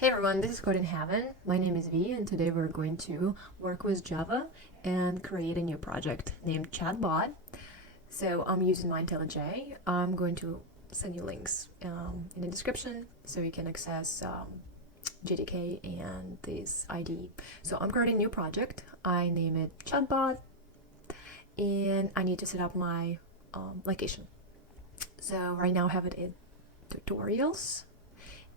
Hey everyone, this is Code in Heaven. My name is V, and today we're going to work with Java and create a new project named Chatbot. So I'm using my IntelliJ. I'm going to send you links in the description so you can access JDK and this IDE. So I'm creating a new project. I name it Chatbot, and I need to set up my location. So right now I have it in tutorials,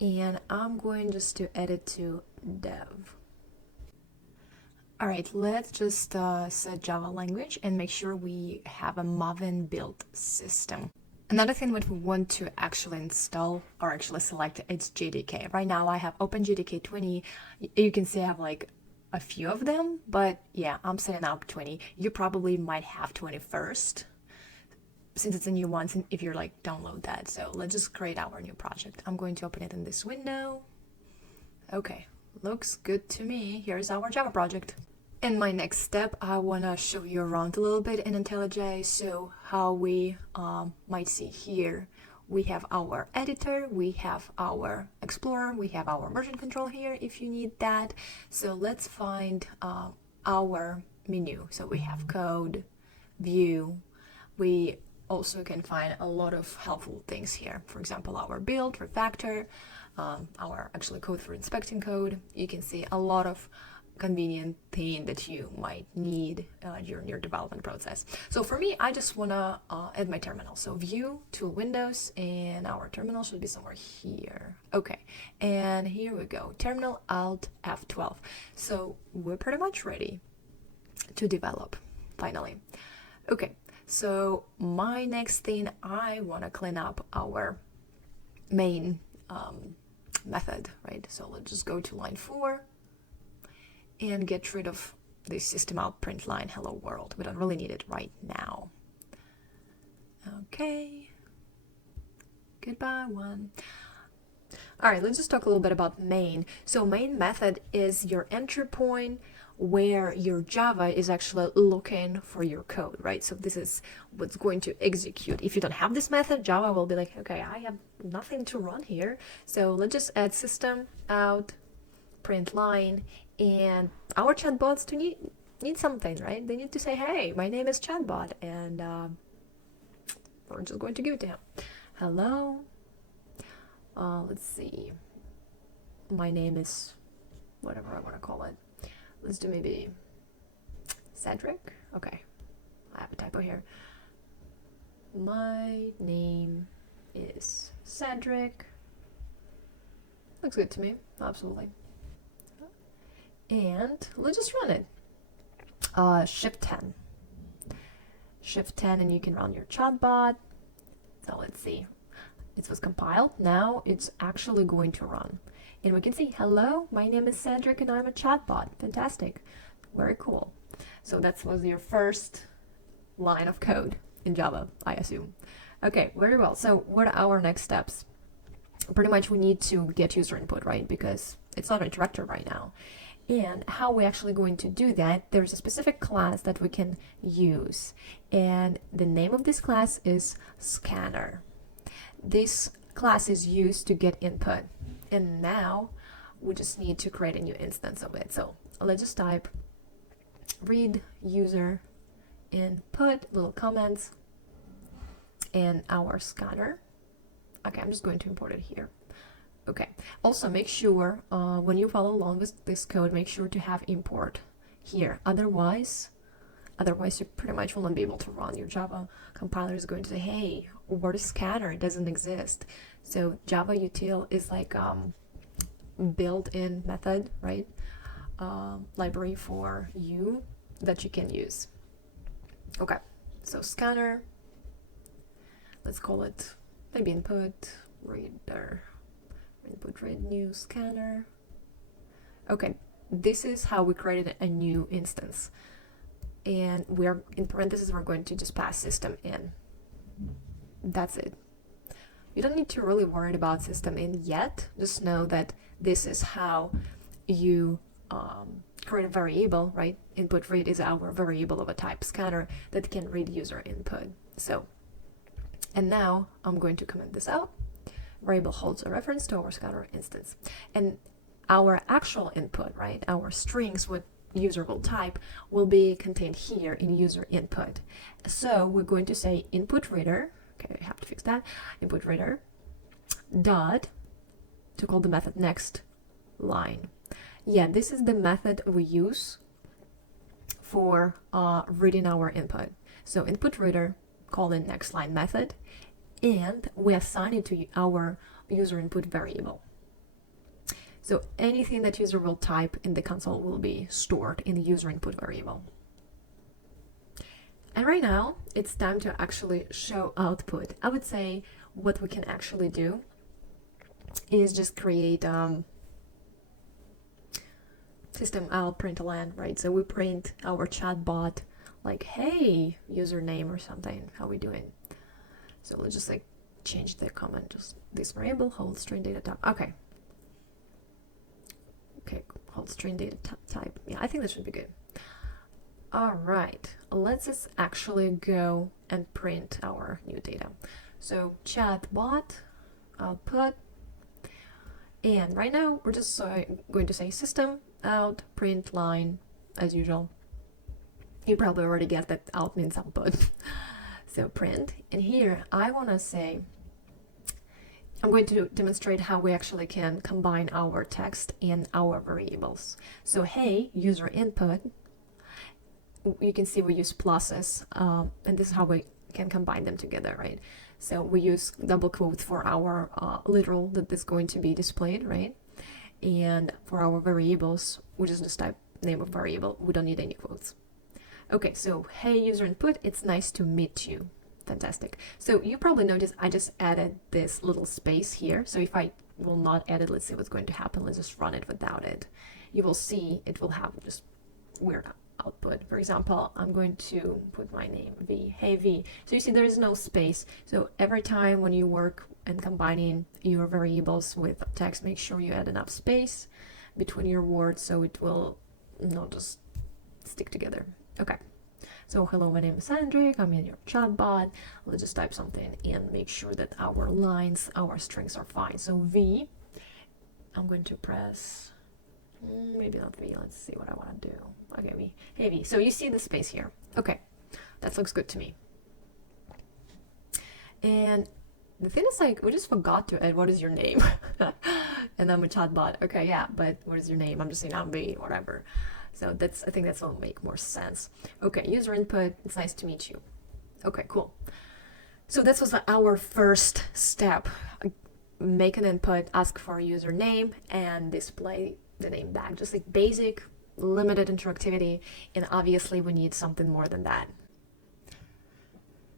and I'm going just to edit to dev. All right, let's just set Java language and make sure we have a Maven build system. Another thing that we want to actually install or actually select is JDK. Right now I have OpenJDK 20. You can see I have like a few of them, but yeah, I'm setting up 20. You probably might have 20 first, since it's a new one, if you're like download that. So let's just create our new project. I'm going to open it in this window. Okay, looks good to me. Here's our Java project. In my next step, I want to show you around a little bit in IntelliJ. So how we might see here, we have our editor, we have our explorer, we have our version control here if you need that. So let's find our menu. So we have code, view, we also can find a lot of helpful things here. For example, our build, refactor, our actually code for inspecting code. You can see a lot of convenient thing that you might need during your development process. So for me, I just want to add my terminal. So view, tool windows, and our terminal should be somewhere here. Okay, and here we go. Terminal Alt F12. So we're pretty much ready to develop, finally. Okay. So my next thing, I want to clean up our main method, right? So let's just go to line 4 and get rid of this system out print line hello world. We don't really need it right now. Okay. Goodbye, one. All right, let's just talk a little bit about main. So main method is your entry point where your Java is actually looking for your code, right? So this is what's going to execute. If you don't have this method, Java will be like, okay, I have nothing to run here. So let's just add system out print line, and our chatbots to need something, right? They need to say, hey, my name is Chatbot, and we're just going to give it to him. Hello. Let's see. My name is whatever I want to call it. Let's do maybe Cedric. Okay, I have a typo here. My name is Cedric. Looks good to me, absolutely. And let's just run it. Shift 10. Shift 10, and you can run your chatbot. So let's see. It was compiled. Now it's actually going to run. And we can see, hello, my name is Cedric and I'm a chatbot. Fantastic. Very cool. So that was your first line of code in Java, I assume. Okay, very well. So what are our next steps? Pretty much we need to get user input, right? Because it's not interactive right now. And how we're actually going to do that, there's a specific class that we can use. And the name of this class is scanner. This class is used to get input. And now we just need to create a new instance of it. So let's just type read user input, little comments, and our scanner. Okay, I'm just going to import it here. Okay, also make sure when you follow along with this code, make sure to have import here. Otherwise you pretty much will not be able to run. Your Java compiler is going to say, hey, what is scanner? It doesn't exist. So Java util is like built-in method, right? Library for you that you can use. Okay, so scanner, let's call it maybe input reader, input read new scanner. Okay, this is how we created a new instance. And we're in parentheses, we're going to just pass system in. That's it. You don't need to really worry about system in yet. Just know that this is how you create a variable, right? Input read is our variable of a type scanner that can read user input. So, and now I'm going to comment this out. Variable holds a reference to our scanner instance. And our actual input, right? Our strings, what user will type, will be contained here in user input. So we're going to say input reader. Okay, I have to fix that. Input reader dot, to call the method next line. Yeah, this is the method we use for reading our input. So input reader colon next line method, and we assign it to our user input variable. So anything that user will type in the console will be stored in the user input variable. And right now it's time to actually show output. I would say what we can actually do is just create system out println, right? So we print our chatbot like, hey, username or something. How we doing? So let's just like change the comment, just this variable hold string data type. Okay, hold string data type. Yeah, I think that should be good. All right, let's just actually go and print our new data. So chatbot output, and right now we're just going to say system out print line as usual. You probably already get that out means output. So print, and here I want to say, I'm going to demonstrate how we actually can combine our text and our variables. So hey, user input, you can see we use pluses, and this is how we can combine them together, right? So we use double quotes for our literal that is going to be displayed, right? And for our variables, we just type name of variable. We don't need any quotes. Okay, so hey, user input, it's nice to meet you. Fantastic. So you probably noticed I just added this little space here. So if I will not add it, let's see what's going to happen. Let's just run it without it. You will see it will have just weird output. For example, I'm going to put my name V. Hey V. So you see there is no space. So every time when you work and combining your variables with text, make sure you add enough space between your words so it will not just stick together. Okay. So hello, my name is Hendrik, I'm in your chatbot. Let's just type something and make sure that our lines, our strings are fine. So V, I'm going to press, maybe not V, let's see what I want to do. Okay, V, hey V. So you see the space here. Okay, that looks good to me. And the thing is, like, we just forgot to add what is your name. And I'm a chatbot. Okay, yeah, but what is your name? I'm just saying I'm V, whatever. So I think that's will make more sense. Okay, user input, it's nice to meet you. Okay, cool. So this was our first step. Make an input, ask for a username, and display the name back. Just like basic, limited interactivity, and obviously we need something more than that.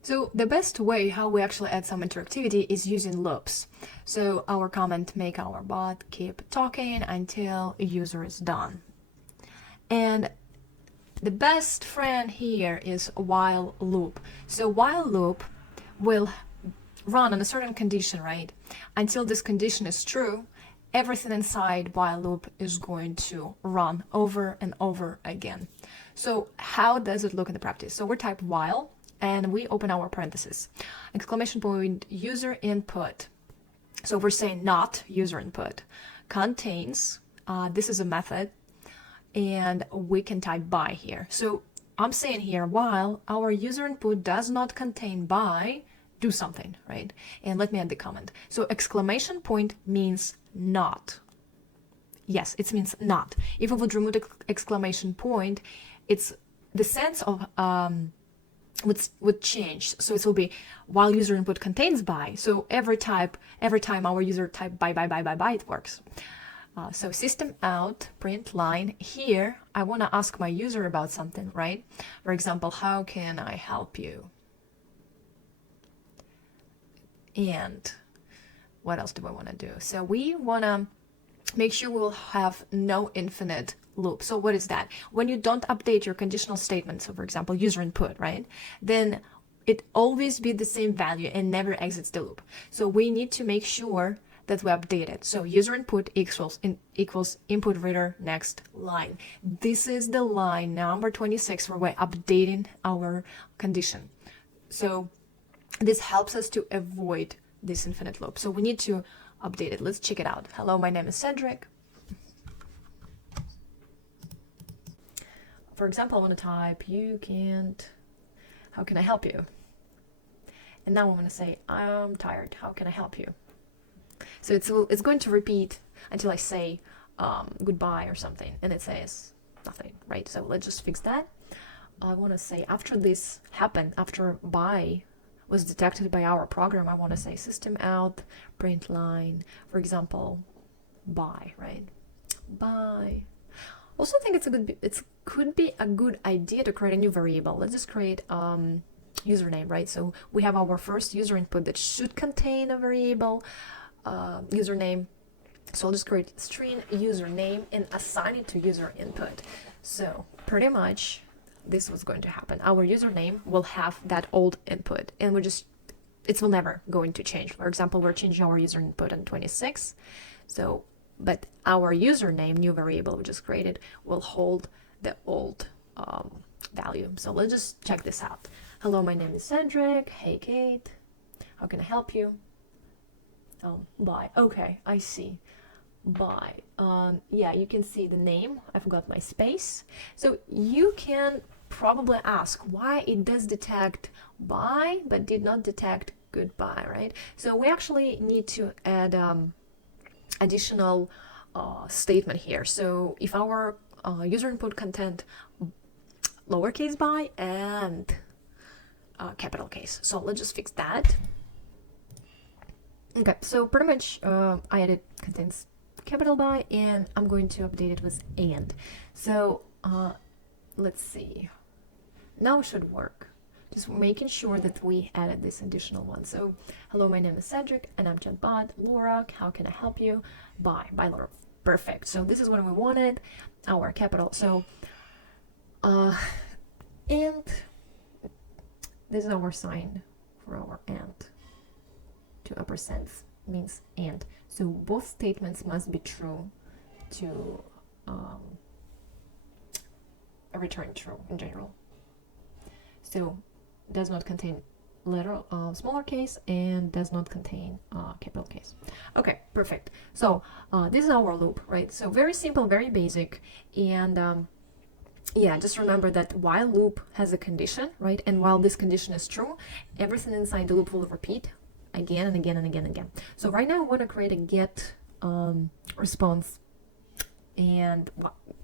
So the best way how we actually add some interactivity is using loops. So our comment, make our bot keep talking until a user is done. And the best friend here is while loop. So while loop will run on a certain condition, right? Until this condition is true, everything inside while loop is going to run over and over again. So how does it look in the practice? So we type while and we open our parentheses. Exclamation point user input. So we're saying not user input. Contains, this is a method, and we can type by here. So I'm saying here, while our user input does not contain by, do something, right? And let me add the comment. So exclamation point means not. Yes, it means not. If we would remove the exclamation point, it's the sense of would change. So it will be while user input contains by. So every time our user type by, it works. So system out print line. Here I want to ask my user about something, right? For example, how can I help you? And what else do I want to do? So we want to make sure we'll have no infinite loop. So what is that? When you don't update your conditional statement, so for example user input, right, then it always be the same value and never exits the loop. So we need to make sure that we update it. So user input equals input reader next line. This is the line number 26 where we're updating our condition. So this helps us to avoid this infinite loop. So we need to update it. Let's check it out. Hello, my name is Cedric. for example, I want to type, you can't, how can I help you? And now I'm going to say, I'm tired, how can I help you? So it's going to repeat until I say goodbye or something, and it says nothing, right? So let's just fix that. I want to say after this happened, after bye was detected by our program, I want to say system out, print line, for example, bye, right? Bye. Also, I think it could be a good idea to create a new variable. Let's just create username, right? So we have our first user input that should contain a variable username. So I'll just create string username and assign it to user input. So pretty much this was going to happen. Our username will have that old input, and it will never going to change. For example, we're changing our user input on 26. So, but our username, new variable we just created, will hold the old value. So let's just check this out. Hello, my name is Cedric. Hey, Kate. How can I help you? Bye. Okay, I see. Bye. Yeah, you can see the name. I forgot my space. So you can probably ask why it does detect bye but did not detect goodbye, right? So we actually need to add additional statement here. So if our user input content lowercase bye and capital case, so let's just fix that. Okay, so pretty much I added contains capital bye, and I'm going to update it with and. So let's see. Now it should work. Just making sure that we added this additional one. So hello, my name is Cedric and I'm Chatbot. Laura, how can I help you? Bye Laura. Perfect. So this is what we wanted. Our capital. So and this is our sign for our and. To a percent means and. So both statements must be true to return true in general. So does not contain smaller case and does not contain capital case. Okay, perfect. So this is our loop, right? So very simple, very basic, and yeah, just remember that while loop has a condition, right? And while this condition is true, everything inside the loop will repeat again and again and again and again. So right now I want to create a get response and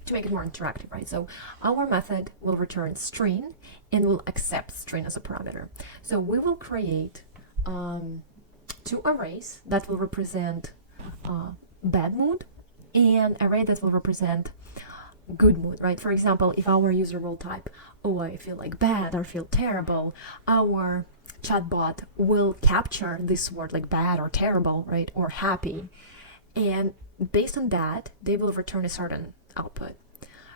to make it more interactive, right? So our method will return string and will accept string as a parameter. So we will create two arrays that will represent bad mood and array that will represent good mood, right? For example, if our user will type, oh, I feel like bad or feel terrible, our chatbot will capture this word like bad or terrible, right? Or happy. And based on that, they will return a certain output.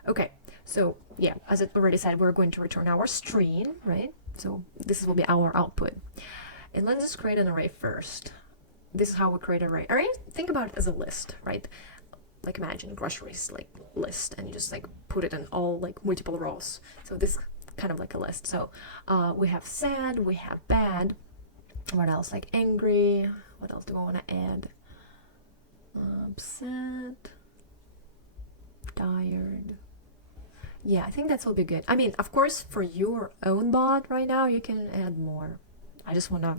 Okay, so yeah, as I already said, we're going to return our string, right? So this will be our output. And let's just create an array first. This is how we create an array. Array, think about it as a list, right? Like imagine groceries like list, and you just like put it in all like multiple rows. So this kind of like a list. So we have sad, we have bad. What else? Like angry. What else do I want to add? Upset, tired. Yeah, I think that will be good. I mean, of course, for your own bot right now, you can add more. I just want to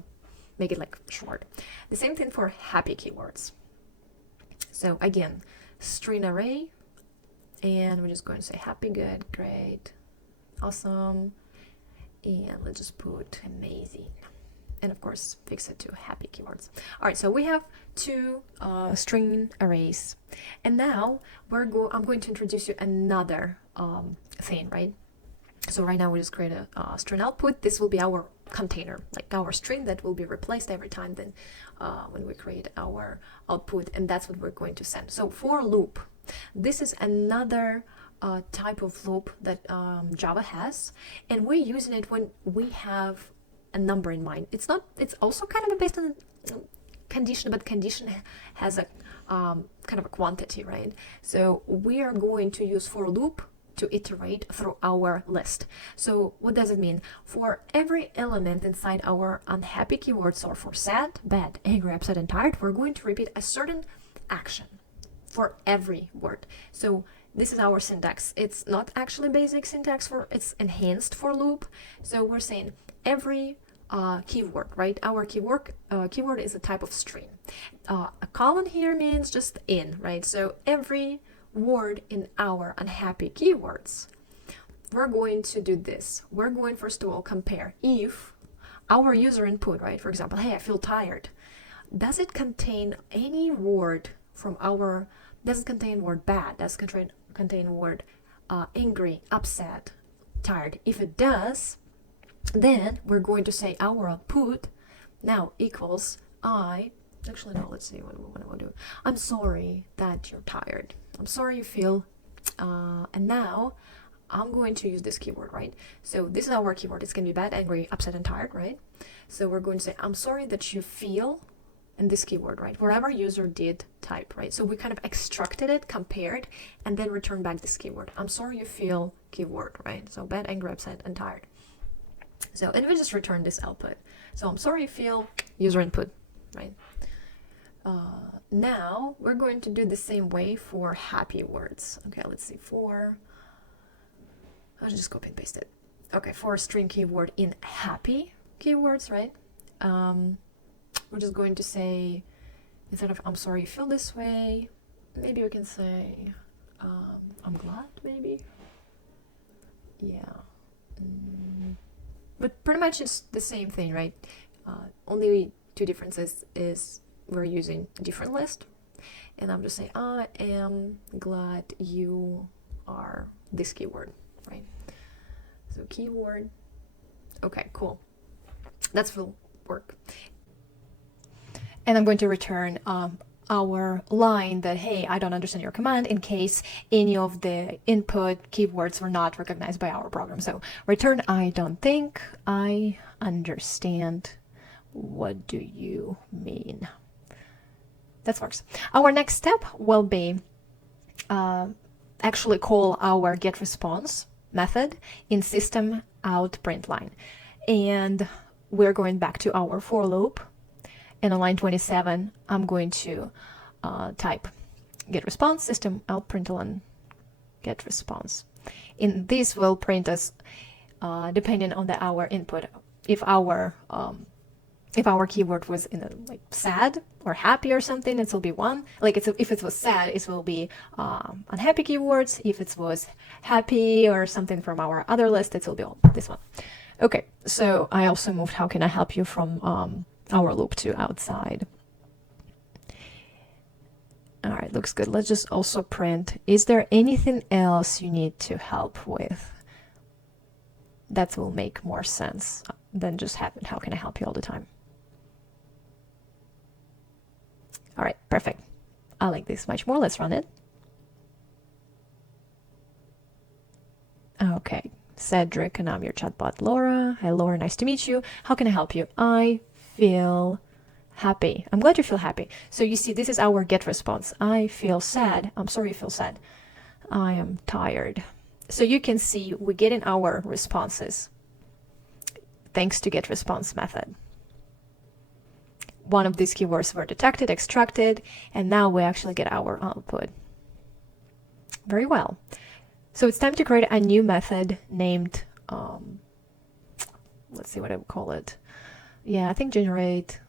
make it like short. The same thing for happy keywords. So again, string array, and we're just going to say happy, good, great, awesome, and let's just put amazing. And of course, fix it to happy keywords. All right, so we have two string arrays, and now I'm going to introduce you another thing, right? So right now we just create a string output. This will be our container, like our string that will be replaced every time then when we create our output, and that's what we're going to send. So for loop, this is another type of loop that Java has, and we're using it when we have a number in mind. It's also kind of based on condition, but condition has a kind of a quantity, right? So we are going to use for loop to iterate through our list. So what does it mean? For every element inside our unhappy keywords, or for sad, bad, angry, upset, and tired, we're going to repeat a certain action for every word. So this is our syntax. It's not actually basic syntax it's enhanced for loop. So we're saying every keyword, right? Our keyword is a type of string. A colon here means just in, right? So every word in our unhappy keywords, we're going to do this. We're going first of all compare if our user input, right? For example, hey, I feel tired. Does it contain any word from our, does it contain word bad? Does it contain word angry, upset, tired? If it does, then we're going to say our output now equals actually no, let's see what I want to do. I'm sorry that you're tired. I'm sorry you feel, and now I'm going to use this keyword, right? So this is our keyword. It's going to be bad, angry, upset, and tired, right? So we're going to say, I'm sorry that you feel, and this keyword, right? Wherever user did type, right? So we kind of extracted it, compared, and then returned back this keyword. I'm sorry you feel keyword, right? So bad, angry, upset, and tired. So, and we just return this output. So I'm sorry you feel user input, right? Now we're going to do the same way for happy words. Okay, let's see, I'll just copy and paste it. Okay, for a string keyword in happy keywords, right? We're just going to say, instead of I'm sorry you feel this way, maybe we can say I'm glad, maybe. Yeah. But pretty much it's the same thing, right? Only two differences is we're using a different list. And I'm just saying, I am glad you are this keyword, right? So keyword. Okay, cool. That will work. And I'm going to return our line that, hey, I don't understand your command, in case any of the input keywords were not recognized by our program. So return, I don't think I understand. What do you mean? That works. Our next step will be actually call our getResponse method in system out print line. And we're going back to our for loop. And on line 27, I'm going to type getResponse system out println getResponse. And this will print us depending on our input. If our keyword was in like sad or happy or something, it will be one. Like if it was sad, it will be unhappy keywords. If it was happy or something from our other list, it will be this one. Okay, so I also moved how can I help you from our loop to outside. All right, looks good. Let's just also print, is there anything else you need to help with? That will make more sense than just having how can I help you all the time. All right, perfect. I like this much more. Let's run it. Okay, Cedric, and I'm your chatbot, Laura. Hi, Laura, nice to meet you. How can I help you? I feel happy. I'm glad you feel happy. So you see, this is our get response. I feel sad. I'm sorry you feel sad. I am tired. So you can see we're getting our responses thanks to get response method. One of these keywords were detected, extracted, and now we actually get our output. Very well. So it's time to create a new method named, let's see what I would call it. Yeah, I think generate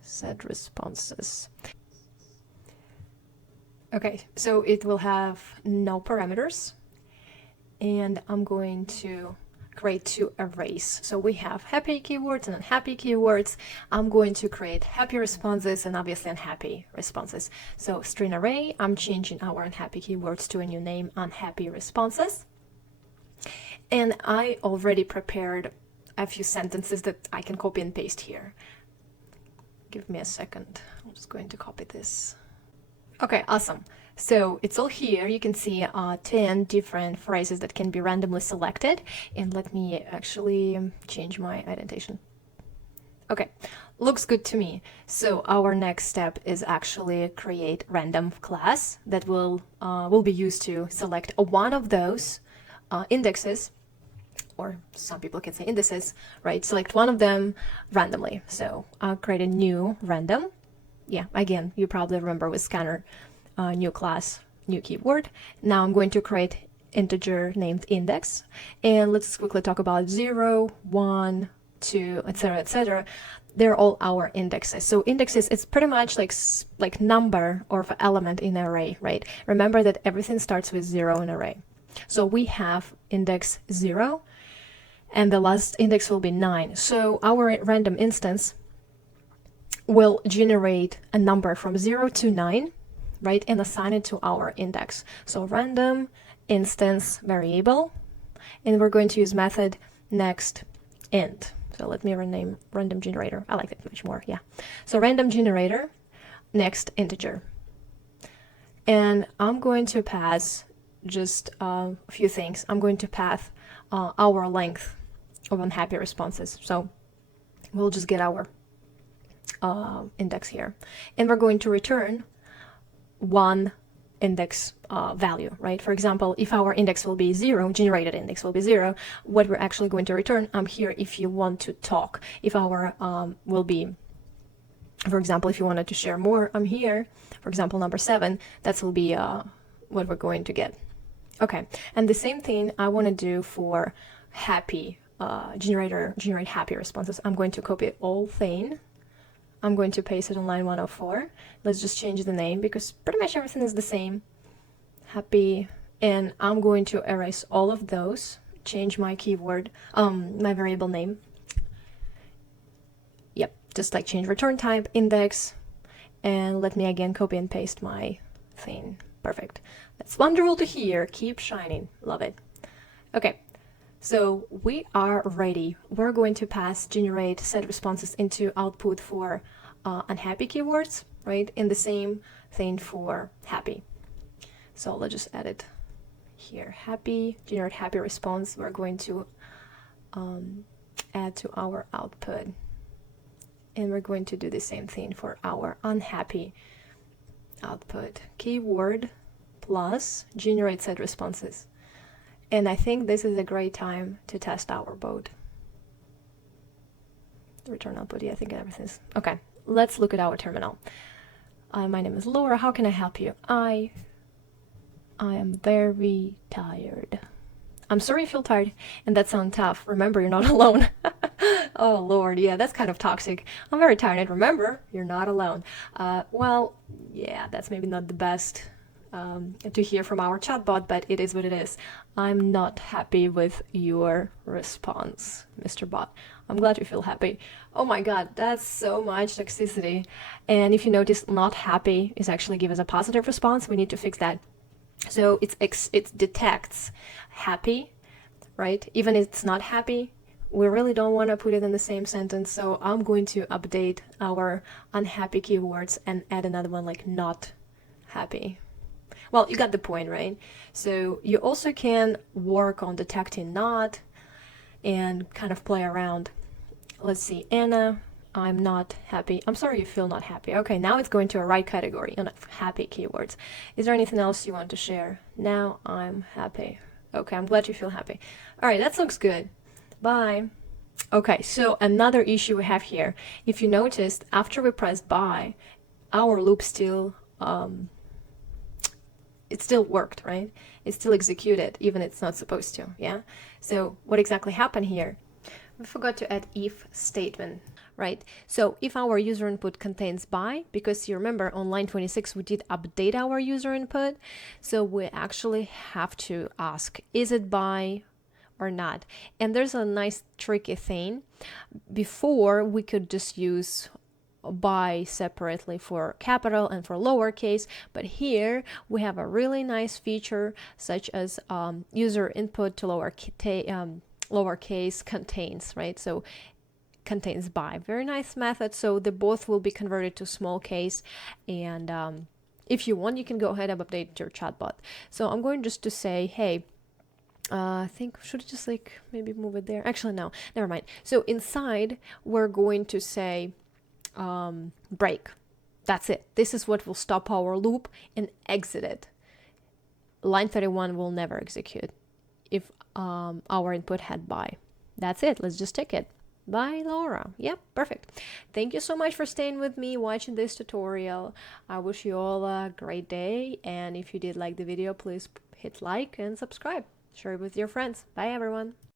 set responses. Okay, so it will have no parameters, and I'm going to create two arrays. So we have happy keywords and unhappy keywords. I'm going to create happy responses and obviously unhappy responses. So string array, I'm changing our unhappy keywords to a new name, unhappy responses. And I already prepared a few sentences that I can copy and paste here. Give me a second. I'm just going to copy this. Okay, awesome. So it's all here. You can see 10 different phrases that can be randomly selected. And let me actually change my indentation. Okay, looks good to me. So our next step is actually create random class that will be used to select one of those indexes, or some people can say indices, right? Select one of them randomly. So I'll create a new random. Yeah, again, you probably remember with scanner new class, new keyword. Now I'm going to create integer named index, and let's quickly talk about 0, 1, 2, etc., etc. They're all our indexes. So indexes, it's pretty much like number or element in an array, right? Remember that everything starts with 0 in an array. So we have index 0, and the last index will be 9. So our random instance will generate a number from 0 to 9, right, and assign it to our index. So random instance variable, and we're going to use method next int. So let me rename random generator. I like that much more. Yeah. So random generator next integer, and I'm going to pass just a few things. I'm going to pass our length of unhappy responses. So we'll just get our index here, and we're going to return one index value, right? For example, if our index will be 0, generated index will be 0, what we're actually going to return, I'm here if you want to talk. If our will be, for example, if you wanted to share more, I'm here. For example, number 7, that will be what we're going to get. Okay, and the same thing I want to do for happy generate happy responses. I'm going to copy all thing. I'm going to paste it on line 104. Let's just change the name because pretty much everything is the same. Happy, and I'm going to erase all of those, change my keyword, my variable name. Yep, just like change return type, index, and let me again copy and paste my thing. Perfect. That's wonderful to hear. Keep shining. Love it. Okay. So we are ready. We're going to pass generate set responses into output for unhappy keywords, right? And the same thing for happy. So let's just add it here. Happy, generate happy response. We're going to add to our output. And we're going to do the same thing for our unhappy output. Keyword plus generate set responses. And I think this is a great time to test our bot. Return output, yeah, I think everything's okay. Let's look at our terminal. My name is Laura. How can I help you? I am very tired. I'm sorry you feel tired and that sounds tough. Remember, you're not alone. Oh Lord, yeah, that's kind of toxic. I'm very tired, and remember, you're not alone. Well, yeah, that's maybe not the best to hear from our chatbot, but it is what it is. I'm not happy with your response, Mr. Bot. I'm glad you feel happy. Oh my god, that's so much toxicity. And if you notice, not happy is actually give us a positive response. We need to fix that. So it detects happy, right? Even if it's not happy, we really don't want to put it in the same sentence. So I'm going to update our unhappy keywords and add another one like not happy. Well, you got the point, right? So you also can work on detecting not and kind of play around. Let's see, Anna, I'm not happy. I'm sorry you feel not happy. Okay, now it's going to a right category on happy keywords. Is there anything else you want to share? Now I'm happy. Okay, I'm glad you feel happy. All right, that looks good. Bye. Okay, so another issue we have here. If you noticed, after we pressed buy, our loop still it still worked, right? It still executed, even it's not supposed to, yeah? So what exactly happened here? We forgot to add if statement, right? So if our user input contains buy, because you remember on line 26, we did update our user input. So we actually have to ask, is it buy or not? And there's a nice tricky thing. Before we could just use buy separately for capital and for lowercase, but here we have a really nice feature such as user input to lowercase contains, right? So contains buy, very nice method. So the both will be converted to small case, and if you want, you can go ahead and update your chatbot. So I'm going just to say, hey, I think should just like maybe move it there. Actually, no, never mind. So inside we're going to say break. That's it. This is what will stop our loop and exit it. Line 31 will never execute if our input had buy. That's it. Let's just tick it. by Laura. Yep, perfect. Thank you so much for staying with me watching this tutorial. I wish you all a great day, and if you did like the video, please hit like and subscribe. Share it with your friends. Bye everyone.